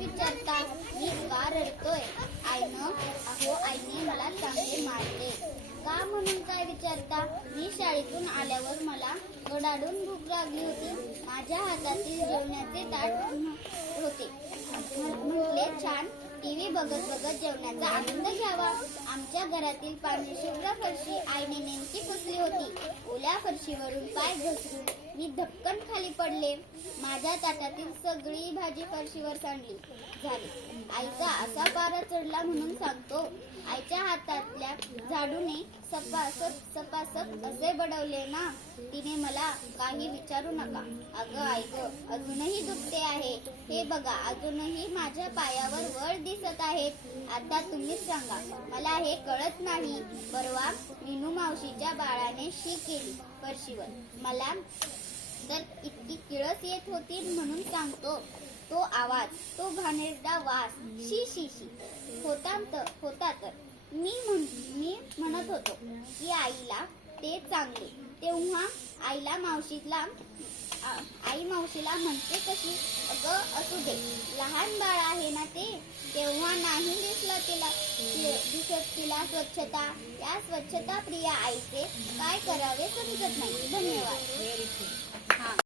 विचारता मी का रडतोय. आईनं अहो आईने मला चांगले मारले. का म्हणून काय विचारता? मी शाळेतून आल्यावर मला गडाडून भूक लागली होती. माझ्या हातातील जेवणाचे ताट टीव्ही बघत बघत जेवणाचा आनंद घ्यावा. आमच्या घरातील पाणी शुभ्र फरशी आईने नेमकी पुसली होती. ओल्या फरशीवरून पाय घसरून मी धपकन खाली पडले. माझ्या ताटातील सगळी भाजी फरशीवर सांडली. झाली. आईचा असा पारा चढला म्हणून सांगतो आईच्या हातातल्या झाडूने सपासप सपासप असे बडवले ना तिने मला काही विचारू नका. अगं आई ग अजूनही दुखते आहे. हे बघा अजूनही माझ्या पायावर वळ दिसत आहेत. आता तुम्हीच सांगा. मला हे कळत नाही. परवा मिनू मावशीच्या बाळाने शी केली परशीवर मला तर इतकी किळस येत होती म्हणून सांगतो. तो आवाज तो घाणेरदा वास. शी शी शी. होता तर होता तर. मी म्हण मी म्हणत होतो की आईला ते चांगले. तेव्हा आईला मावशीला आई मावशीला म्हणते कशी अगं असू दे. लहान बाळ आहे ना ते तेव्हा नाही दिसलं तिला. दिसत तिला स्वच्छता. या स्वच्छता प्रिय आईचे काय करावे समजत नाही. धन्यवाद. हा.